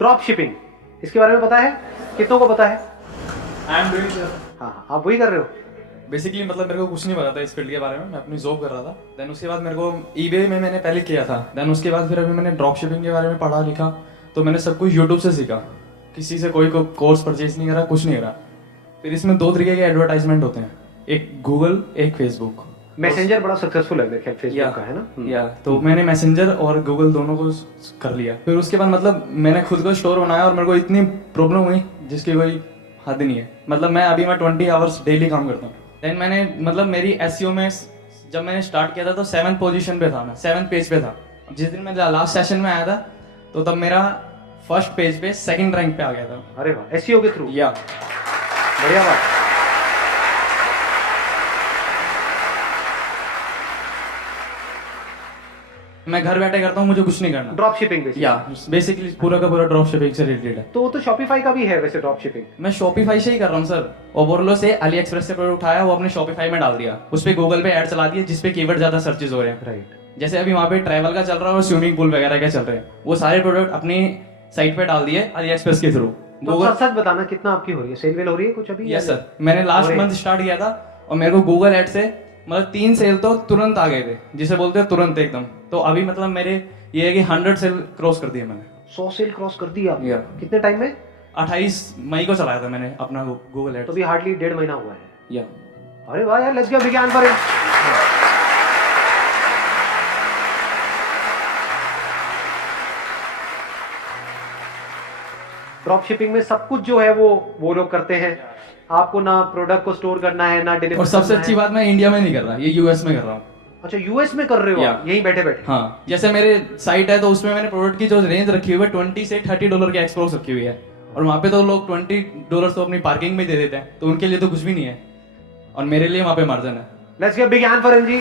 Drop shipping, इसके बारे में पता है? कितनों को पता है? I am doing sir. हाँ, आप वही कर रहे हो। बेसिकली मतलब मेरे को कुछ नहीं पता था इस फील्ड के बारे में, मैं अपनी जॉब कर रहा था। देन उसके बाद मेरे को ईबे में मैंने पहले किया था। देन उसके बाद फिर अभी मैंने ड्रॉप शिपिंग के बारे में पढ़ा लिखा, तो मैंने सब कुछ यूट्यूब से सीखा। किसी से कोई कोर्स परचेज नहीं करा, कुछ नहीं करा। फिर इसमें 2 तरीके के एडवर्टाइजमेंट होते हैं, एक गूगल, एक फेसबुक। मैसेंजर बड़ा सक्सेसफुल है मेरे ख्याल फेसबुक का, है ना? या तो मैंने मैसेंजर और गूगल दोनों को कर लिया। फिर उसके बाद मतलब मैंने खुद को स्टोर बनाया और मेरे को इतनी प्रॉब्लम हुई जिसकी कोई हद नहीं है। मतलब मैं 20 आवर्स डेली काम करता हूँ। देन मैंने मतलब मेरी एसईओ में जब मैंने स्टार्ट किया था तो 7th पोजीशन पे था, मैं 7th पेज पे था। जिस दिन मैं लास्ट सेशन में आया था तो तब मेरा फर्स्ट पेज पे 2nd रैंक पे आ गया था। अरे वाह, एसईओ के थ्रू? या बढ़िया बात। मैं घर बैठे करता हूँ, मुझे कुछ नहीं करना। ड्रॉप शिपिंग या बेसिकली पूरा का पूरा ड्रॉप शिपिंग से रिलेटेड है। तो वो तो शॉपिफाई का भी है वैसे ड्रॉप शिपिंग। मैं शॉपिफाई से ही कर रहा हूँ सर। ओवरलो से अली एक्सप्रेस से प्रोडक्ट उठाया, वो अपने शॉपिफाई में डाल दिया, उस पे गूगल पे ऐड चला दिए जिसपे कीवर्ड ज्यादा सर्चेज हो रहे हैं। राइट। जैसे अभी वहाँ पे ट्रैवल का चल रहा है और स्विमिंग पूल वगैरह का चल रहे हैं, वो सारे प्रोडक्ट अपनी साइट पे डाल दिए अली एक्सप्रेस के थ्रू। तो सच सच बताना कितना आपकी हो रही है, सेल वेल हो रही है कुछ अभी? यस सर, मैंने लास्ट मंथ स्टार्ट किया था और मेरे को गूगल एड से मतलब 3 सेल तो तुरंत आ गए थे, जिसे बोलते हैं तुरंत एकदम। तो अभी मतलब मेरे ये है कि 100 सेल क्रॉस कर दिया मैंने। 100 सेल क्रॉस कर दिया आपने? Yeah. कितने टाइम में? 28 मई को चलाया था मैंने अपना गूगल एड। तो भी हार्डली 1.5 महीना हुआ है। या अरे वाह यार, लेट्स गिव विज्ञान पर। ड्रॉप शिपिंग में सब कुछ जो है वो लोग करते हैं। आपको ना प्रोडक्ट को स्टोर करना है ना डिलीवर। और सबसे अच्छी बात, मैं इंडिया में नहीं कर रहा, ये यूएस में कर रहा हूँ। अच्छा, यूएस में कर रहे हो आप, यहीं बैठे बैठे? हाँ, जैसे मेरे साइट है तो उसमें मैंने प्रोडक्ट की जो रेंज रखी हुई है $20 से $30 की एक्सप्रोस रखी हुई है, और वहाँ पे तो लोग $20 तो अपनी पार्किंग में दे देते हैं, तो उनके लिए तो कुछ भी नहीं है, और मेरे लिए वहाँ पे मार्जिन है। Let's give big hand for NG.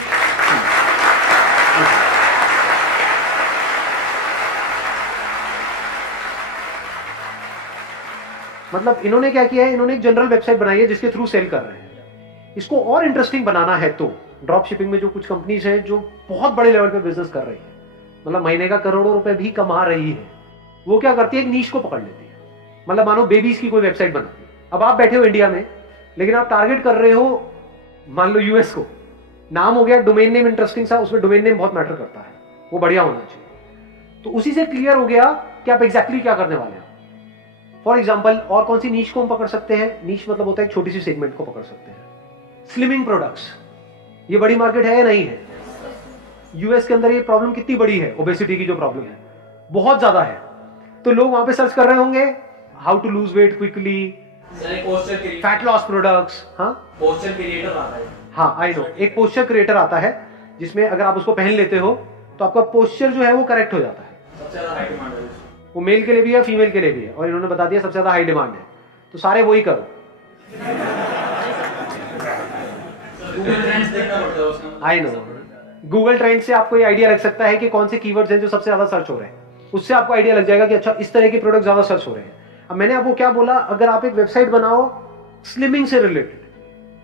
मतलब इन्होंने क्या किया है, इन्होंने एक जनरल वेबसाइट बनाई है जिसके थ्रू सेल कर रहे हैं। इसको और इंटरेस्टिंग बनाना है तो ड्रॉप शिपिंग में जो कुछ कंपनीज है जो बहुत बड़े लेवल पे बिजनेस कर रही है, मतलब महीने का करोड़ों रुपए भी कमा रही है, वो क्या करती है, एक नीश को पकड़ लेती है। मतलब मानो बेबीज की कोई वेबसाइट बनाती है। अब आप बैठे हो इंडिया में, लेकिन आप टारगेट कर रहे हो मान लो यूएस को। नाम हो गया डोमेन नेम इंटरेस्टिंग सा, उसमें डोमेन नेम बहुत मैटर करता है, वो बढ़िया होना चाहिए। तो उसी से क्लियर हो गया कि आप एग्जैक्टली क्या करने वाले हैं। फॉर एग्जाम्पल, और कौन सी नीश को हम पकड़ सकते हैं? नीश मतलब होता है एक छोटी सी सेगमेंट को पकड़ सकते हैं। स्लिमिंग प्रोडक्ट्स, ये बड़ी मार्केट है या नहीं है? यूएस के अंदर ये प्रॉब्लम कितनी बड़ी है, ओबेसिटी की जो प्रॉब्लम है बहुत ज्यादा है। तो लोग वहां पे सर्च कर रहे होंगे how to lose weight quickly, fat loss products. हाँ, पोस्चर क्रिएटर आता है। हाँ, आई नो, एक पोस्चर क्रिएटर आता है जिसमें अगर आप उसको पहन लेते हो तो आपका पोस्चर जो है वो करेक्ट हो जाता है। सबसे ज्यादा हाई डिमांड है वो मेल के लिए भी है, फीमेल के लिए भी है, और इन्होंने बता दिया सबसे ज्यादा हाई डिमांड है, तो सारे वही करो। आई नो, गूगल ट्रेंड से आपको ये आइडिया लग सकता है कि कौन से कीवर्ड्स हैं जो सबसे ज्यादा सर्च हो रहे हैं, उससे आपको आइडिया लग जाएगा कि अच्छा इस तरह के प्रोडक्ट ज्यादा सर्च हो रहे हैं। अब मैंने आपको क्या बोला, अगर आप एक वेबसाइट बनाओ स्लिमिंग से रिलेटेड,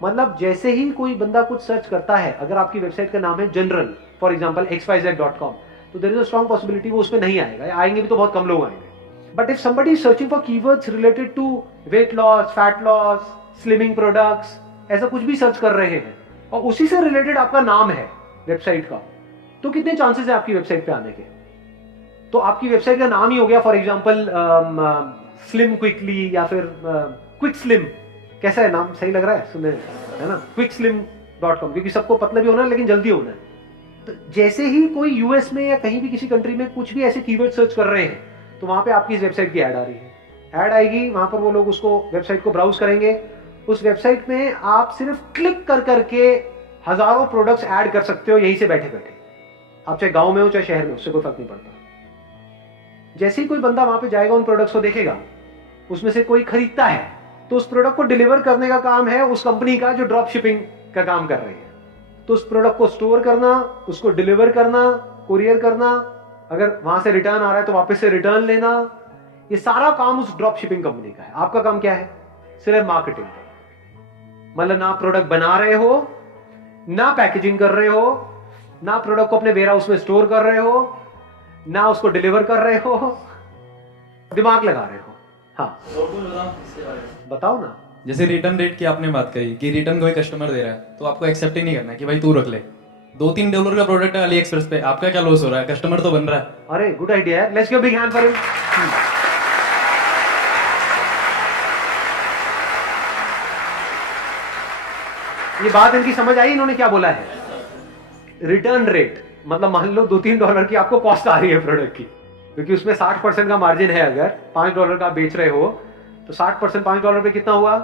मतलब जैसे ही कोई बंदा कुछ सर्च करता है, अगर आपकी वेबसाइट का नाम है जनरल, फॉर एग्जाम्पल xyz.com, तो there is a strong possibility वो उसमें नहीं आएगा, आएंगे भी तो बहुत कम लोग आएंगे। But if somebody is searching for keywords related to weight loss, fat loss, slimming products, ऐसा कुछ भी सर्च कर रहे हैं और उसी से रिलेटेड आपका नाम है वेबसाइट का, तो कितने चांसेस है आपकी वेबसाइट पे आने के? तो आपकी वेबसाइट का नाम ही हो गया फॉर एग्जाम्पल स्लिम क्विकली, या फिर क्विक स्लिम, कैसा है नाम, सही लग रहा है सुनने, है ना, quickslim.com, क्योंकि सबको पतला भी होना है लेकिन जल्दी होना है। तो जैसे ही कोई यूएस में या कहीं भी किसी कंट्री में कुछ भी ऐसे कीवर्ड सर्च कर रहे हैं, तो वहां पे आपकी इस वेबसाइट की ऐड आ रही है, ऐड आएगी, वहां पर वो लोग उसको वेबसाइट को ब्राउज करेंगे। उस वेबसाइट में आप सिर्फ क्लिक कर करके हजारों प्रोडक्ट्स ऐड कर सकते हो यहीं से बैठे बैठे, आप चाहे गांव में हो चाहे शहर में, उससे कोई फर्क नहीं पड़ता। जैसे ही कोई बंदा वहां पे जाएगा, उन प्रोडक्ट्स को देखेगा, उसमें से कोई खरीदता है, तो उस प्रोडक्ट को डिलीवर करने का काम है उस कंपनी का जो ड्रॉप शिपिंग का काम कर रही है। तो उस प्रोडक्ट को स्टोर करना, उसको डिलीवर करना, कुरियर करना, अगर वहां से रिटर्न आ रहा है तो वापस से रिटर्न लेना, ये सारा काम उस ड्रॉप शिपिंग कंपनी का है। आपका काम क्या है? सिर्फ मार्केटिंग। मतलब ना प्रोडक्ट बना रहे हो, ना पैकेजिंग कर रहे हो, ना प्रोडक्ट को अपने वेयर हाउस में स्टोर कर रहे हो, ना उसको डिलीवर कर रहे हो, दिमाग लगा रहे हो। हाँ और कुछ बताओ इसके बारे में। बताओ ना। जैसे रिटर्न रेट की आपने बात करी कि रिटर्न कोई कस्टमर दे रहा है तो आपको एक्सेप्ट ही नहीं करना है कि भाई तू रख ले। $2-3 का प्रोडक्ट है अली एक्सप्रेस पे, आपका क्या लॉस हो रहा है, कस्टमर तो बन रहा है। अरे गुड आइडिया है, let's give big hand for him. ये बात इनकी समझ आई, इन्होंने क्या बोला है? रिटर्न रेट मतलब मान लो $2-3 की आपको कॉस्ट आ रही है प्रोडक्ट की, क्योंकि उसमें 60% का मार्जिन है। अगर $5 का बेच रहे हो तो 60% $5 पे कितना हुआ?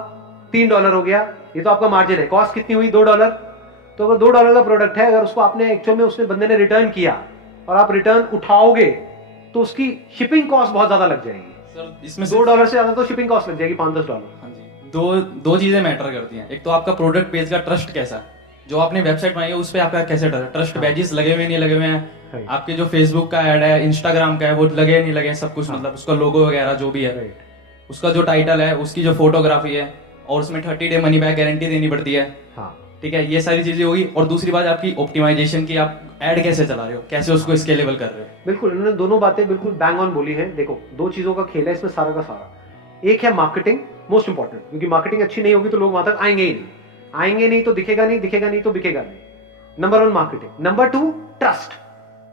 $3 हो गया। ये तो आपका मार्जिन है। कॉस्ट कितनी हुई? $2। तो अगर $2 का प्रोडक्ट है, अगर उसको आपने एक्चुअल में उसने बंदे ने रिटर्न किया और आप रिटर्न उठाओगे तो उसकी शिपिंग कॉस्ट बहुत ज्यादा लग जाएगी। सर इसमें $2 से ज्यादा तो शिपिंग कॉस्ट लग जाएगी, $5-10। हाँ जी, दो चीजें मैटर करती हैं। एक तो आपका प्रोडक्ट पेज का ट्रस्ट कैसा है, जो आपने वेबसाइट बनाई है उस पर आपका कैसे ट्रस्ट बैजेस लगे हुए नहीं लगे हुए हैं, आपके जो फेसबुक का ऐड है, इंस्टाग्राम का है, वो लगे नहीं लगे, सब कुछ मतलब उसका लोगो वगैरह जो भी है, उसका जो टाइटल है, उसकी जो फोटोग्राफी है, और उसमें 30 डे मनी बैक गारंटी देनी पड़ती है। ठीक है, ये सारी चीजें होगी। और दूसरी बात आपकी ऑप्टिमाइजेशन की, आप ऐड कैसे चला रहे हो, कैसे उसको स्केलेबल कर रहे हो। बिल्कुल, इन्होंने दोनों बातें बिल्कुल बैंग ऑन बोली हैं। देखो, दो चीजों का खेल है इसमें सारा का सारा। एक है मार्केटिंग, मोस्ट इंपॉर्टेंट, क्योंकि मार्केटिंग अच्छी नहीं होगी तो लोग वहां तक आएंगे ही नहीं। आएंगे नहीं तो दिखेगा नहीं, दिखेगा नहीं तो बिकेगा नहीं। Number 1 marketing. Number 2 trust.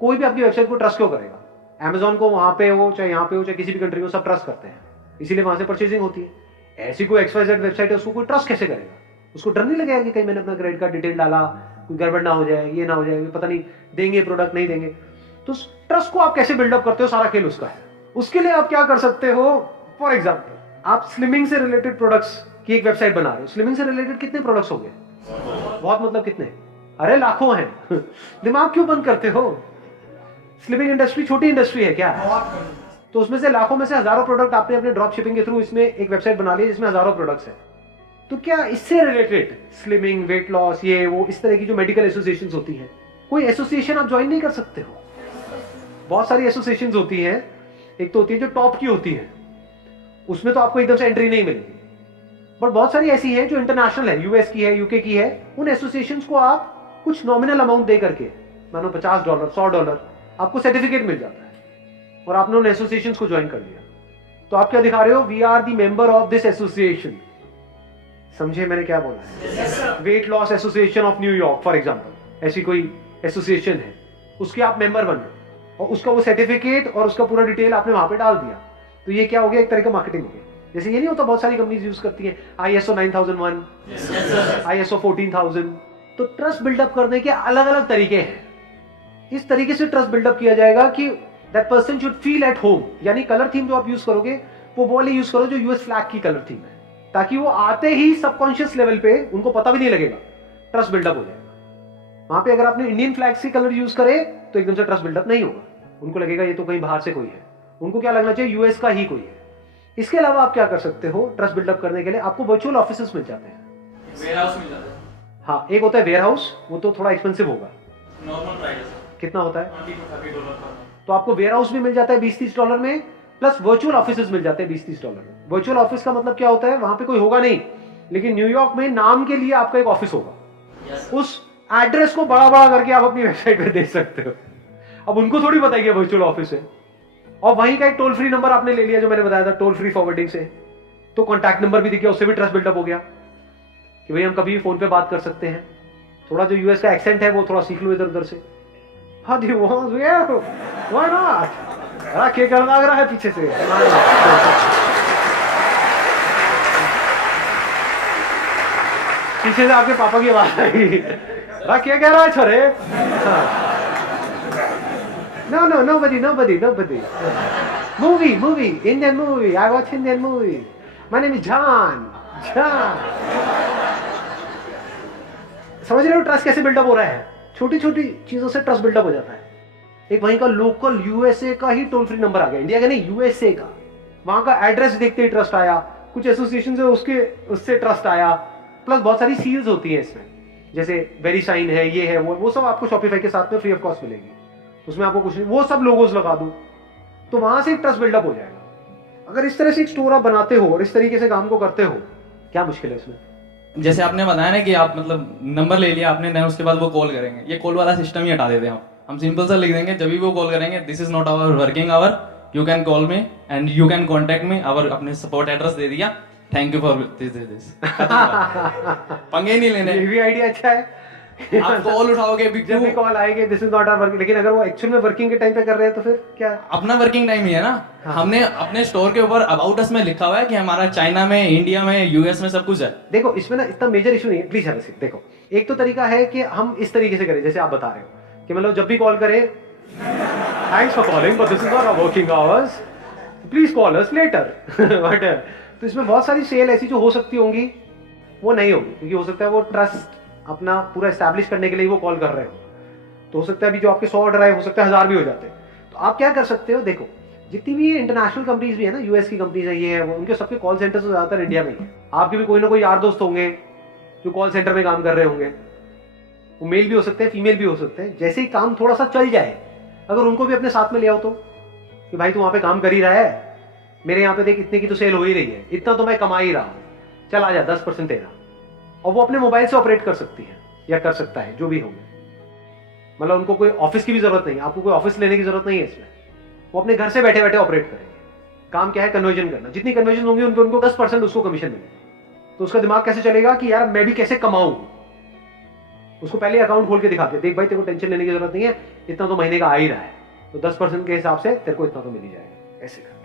कोई भी आपकी वेबसाइट को ट्रस्ट क्यों करेगा? अमेजॉन को वहां पे हो चाहे यहाँ पे हो चाहे किसी भी कंट्री में, सब ट्रस्ट करते हैं, इसीलिए वहां से परचेजिंग होती है। ऐसी कोई XYZ वेबसाइट है, उसको कोई ट्रस्ट कैसे करेगा? उसको डर नहीं लगेगा कि कहीं मैंने अपना क्रेडिट कार्ड डिटेल डाला, कोई गड़बड़ ना हो जाए, ये ना हो जाए, पता नहीं देंगे प्रोडक्ट नहीं देंगे। तो ट्रस्ट को आप कैसे बिल्डअप करते हो, सारा खेल उसका है। उसके लिए आप क्या कर सकते हो? फॉर एग्जाम्पल, आप स्लिमिंग से रिलेटेड प्रोडक्ट्स की एक वेबसाइट बना रहे हो। स्लिमिंग से रिलेटेड कितने प्रोडक्ट्स हो गए? बहुत, मतलब कितने? अरे लाखों हैं। दिमाग क्यों बंद करते हो? स्लिमिंग इंडस्ट्री छोटी इंडस्ट्री है क्या? तो उसमें से लाखों में से हजारों प्रोडक्ट आपने अपने ड्रॉप शिपिंग के थ्रू इसमें एक वेबसाइट बना ली जिसमें हजारों प्रोडक्ट्स हैं। तो क्या इससे रिलेटेड स्लिमिंग, वेट लॉस, ये वो, इस तरह की जो मेडिकल एसोसिएशंस होती हैं, कोई एसोसिएशन आप ज्वाइन नहीं कर सकते हो? बहुत सारी एसोसिएशंस होती हैं। एक तो होती है जो टॉप की होती है, उसमें तो आपको एकदम से एंट्री नहीं मिलेगी। बट बहुत सारी ऐसी है जो इंटरनेशनल है, यूएस की है, यूके की है। उन एसोसिएशंस को आप कुछ नॉमिनल अमाउंट दे करके, मानो $50, $100, आपको सर्टिफिकेट मिल जाता है और आपने उन एसोसिएशंस को ज्वाइन कर लिया। तो आप क्या दिखा रहे हो? We are the member of this association. समझे मैंने क्या बोला है? Weight loss association of New York for example, ऐसी कोई एसोसिएशन है, उसके आप मेंबर बन रहे हो और उसका वो सर्टिफिकेट और उसका पूरा डिटेल आपने वहां पे डाल दिया। तो ये क्या हो गया? एक तरह का मार्केटिंग हो गया। जैसे ये नहीं होता, बहुत सारी कंपनीज यूज करती हैं ISO 9001, ISO 14000। तो ट्रस्ट बिल्डअप करने के अलग अलग तरीके हैं। इस तरीके से ट्रस्ट बिल्डअप किया जाएगा कि that person should feel at home. यानी कलर थीम जो आप यूज करोगे वो वाली यूज करो जो यूएस फ्लैग की कलर थीम है, ताकि वो आते ही सबकॉन्शियस लेवल पे उनको पता भी नहीं लगेगा, ट्रस्ट बिल्डअप हो जाएगा। वहां पे अगर आपने इंडियन फ्लैग्स की कलर यूज करे तो एकदम से ट्रस्ट बिल्डअप नहीं होगा, उनको लगेगा ये तो कहीं बाहर से कोई है। उनको क्या लगना चाहिए? यूएस का ही कोई है। इसके अलावा आप क्या कर सकते हो ट्रस्ट बिल्डअप करने के लिए? आपको वर्चुअल ऑफिसेस मिल जाते हैं, वेयरहाउस मिल जाता है। हाँ, एक होता है वेयरहाउस, वो तो थोड़ा एक्सपेंसिव होगा। नॉर्मल प्राइस कितना होता है? $20-30 का। तो आपको वेयरहाउस भी मिल जाता है $20-30 में, प्लस वर्चुअल ऑफिसेस मिल जाते हैं $20-30 में। वर्चुअल ऑफिस का मतलब क्या होता है? वहां पे कोई होगा नहीं, लेकिन न्यूयॉर्क में नाम के लिए आपका एक ऑफिस होगा। उस एड्रेस को बड़ा बड़ा करके आप अपनी वेबसाइट पे देख सकते हो। अब उनको थोड़ी पता है कि वर्चुअल ऑफिस है। और वहीं का एक टोल फ्री नंबर आपने ले लिया, जो मैंने बताया था, टोल फ्री फॉरवर्डिंग से, तो कॉन्टैक्ट नंबर भी दिख गया, उससे भी ट्रस्ट बिल्डअप हो गया कि भाई हम कभी भी फोन पे बात कर सकते हैं। थोड़ा जो यूएस का एक्सेंट है वो थोड़ा सीख लो इधर उधर से। हाँ जी, व्हाई नॉट? क्या करना लग रहा है पीछे से? पीछे से आपके पापा की आवाज आई, क्या कह रहा है छोरे? No, nobody. Movie, Indian movie. I watch Indian movie. My name is John. समझ रहे हो ट्रस्ट कैसे बिल्डअप हो रहा है? छोटी छोटी चीजों से ट्रस्ट बिल्डअप हो जाता है। एक वहीं का लोकल यूएसए का ही टोल फ्री नंबर आ गया, इंडिया का नहीं, यूएसए का। वहां का एड्रेस देखते ही ट्रस्ट आया, कुछ एसोसिएशन से उससे ट्रस्ट आया, प्लस बहुत सारी सील्स होती है इसमें, जैसे वेरी साइन है, ये है, वो सब आपको शॉपिफाई के साथ में फ्री ऑफ कॉस्ट मिलेगी। उसमें आपको कुछ नहीं, वो सब लोगोस लगा दो, तो वहां से एक ट्रस्ट बिल्डअप हो जाएगा। अगर इस तरह से एक स्टोर आप बनाते हो और इस तरीके से काम को करते हो, क्या मुश्किल है इसमें? जैसे आपने बताया ना कि आप मतलब नंबर ले लिया आपने, देन उसके बाद वो कॉल करेंगे, ये कॉल वाला सिस्टम ही हटा देते हैं हम सिंपल सा लिख देंगे, जब भी वो कॉल करेंगे, this is not our working hour, you can call me and you can contact me, और अपने सपोर्ट एड्रेस दे दिया, थैंक यू फॉर दिस। पंगे नहीं लेने। ये भी आइडिया अच्छा है। आप कॉल उठाओगे भी जब भी कॉल आएगी this is not our working, लेकिन अगर वो एक्चुअल में वर्किंग के टाइम पे कर रहे हैं तो फिर क्या? अपना वर्किंग टाइम ही है ना। हमने अपने स्टोर के ऊपर अबाउट अस में लिखा हुआ है कि हमारा चाइना में, इंडिया में, यूएस में सब कुछ है। देखो इसमें ना इतना मेजर इशू नहीं है, प्लीज हैव अ सीट। देखो एक तो तरीका है कि हम इस तरीके से करें जैसे आप बता रहे हो कि मतलब जब भी कॉल करें, thanks for calling but this is not our working hours, please call us later. But तो इसमें बहुत सारी सेल ऐसी जो हो सकती होंगी वो नहीं होगी, क्योंकि हो सकता है वो ट्रस्ट अपना पूरा एस्टैब्लिश करने के लिए वो कॉल कर रहे हो। तो हो सकता है अभी जो आपके 100 ऑर्डर आए हो सकता है 1000 भी हो जाते हैं। तो आप क्या कर सकते हो, देखो जितनी भी इंटरनेशनल कंपनीज भी है ना, यूएस की कंपनीज है, ये है वो, उनके सबके कॉल सेंटर तो ज्यादातर इंडिया में ही है। आपके भी कोई ना कोई यार दोस्त होंगे जो कॉल सेंटर में काम कर रहे होंगे, वो मेल भी हो सकते हैं, फीमेल भी हो सकते हैं। जैसे ही काम थोड़ा सा चल जाए, अगर उनको भी अपने साथ में ले आओ तो, कि भाई तू वहां पे काम कर ही रहा है, मेरे यहाँ पे देख इतने की तो सेल हो ही रही है, इतना तो मैं कमा ही रहा हूँ, चल आ जा 10% तेरा। और वो अपने मोबाइल से ऑपरेट कर सकती है या कर सकता है, जो भी होंगे। मतलब उनको कोई ऑफिस की भी जरूरत नहीं है, आपको कोई ऑफिस लेने की जरूरत नहीं है इसमें। वो अपने घर से बैठे बैठे ऑपरेट करेंगे। काम क्या है, कन्वर्जन करना। जितनी कन्वर्जन होंगी उनको 10% उसको कमीशन मिलेगा। तो उसका दिमाग कैसे चलेगा कि यार मैं भी कैसे कमाऊं। उसको पहले अकाउंट खोल के दिखाते हैं, देख भाई तेरे को टेंशन लेने की जरूरत नहीं है, इतना तो महीने का आ ही रहा है, तो 10% के हिसाब से तेरे को इतना तो मिल ही जाएगा। ऐसे करके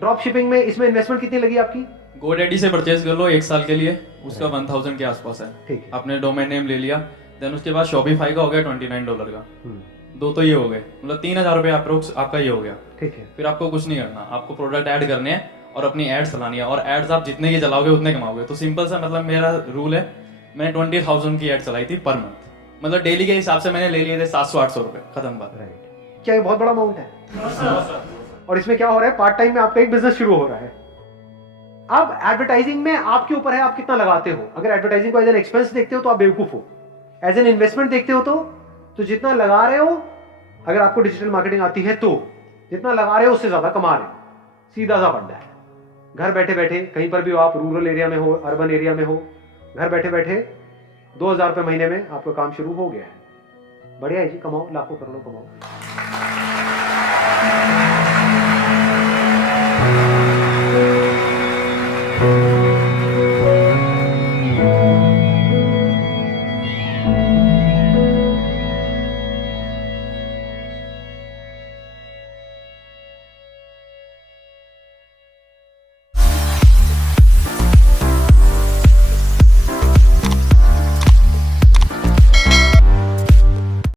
ड्रॉप शिपिंग में इसमें इन्वेस्टमेंट कितनी लगी आपकी? GoDaddy से परचेज कर लो 1 साल के लिए, उसका 1000 के आसपास है। ठीक है। आपने डोमेन नेम ले लिया, देन उसके बाद Shopify का हो गया $29 का। दो तो ये हो गए, मतलब 3000 रुपये अप्रोक्स आपका ये हो गया। ठीक है। फिर आपको कुछ नहीं करना, आपको प्रोडक्ट ऐड करने हैं और अपनी एड्स चलानी है, और एड्स आप जितने की चलाओगे उतने कमाओगे। तो सिंपल सा मतलब मेरा रूल है, मैंने 20,000 की एड चलाई थी पर मंथ, मतलब डेली के हिसाब से मैंने ले लिए थे 700-800 रुपए, खत्म बात। राइट। क्या ये बहुत बड़ा अमाउंट है? और इसमें क्या हो रहा है, पार्ट टाइम में आपका एक बिजनेस शुरू हो रहा है। अब एडवर्टाइजिंग में आपके ऊपर है आप कितना लगाते हो। अगर एडवर्टाइजिंग को एज एन एक्सपेंस देखते हो तो आप बेवकूफ हो, एज एन इन्वेस्टमेंट देखते हो तो जितना लगा रहे हो, अगर आपको डिजिटल मार्केटिंग आती है तो जितना लगा रहे हो उससे ज्यादा कमा रहे हो। सीधा सा फंडा है। घर बैठे बैठे कहीं पर भी हो, आप रूरल एरिया में हो, अर्बन एरिया में हो, घर बैठे बैठे 2000 रुपए महीने में आपका काम शुरू हो गया है। बढ़िया है जी, कमाओ, लाखों करोड़ों कमाओ।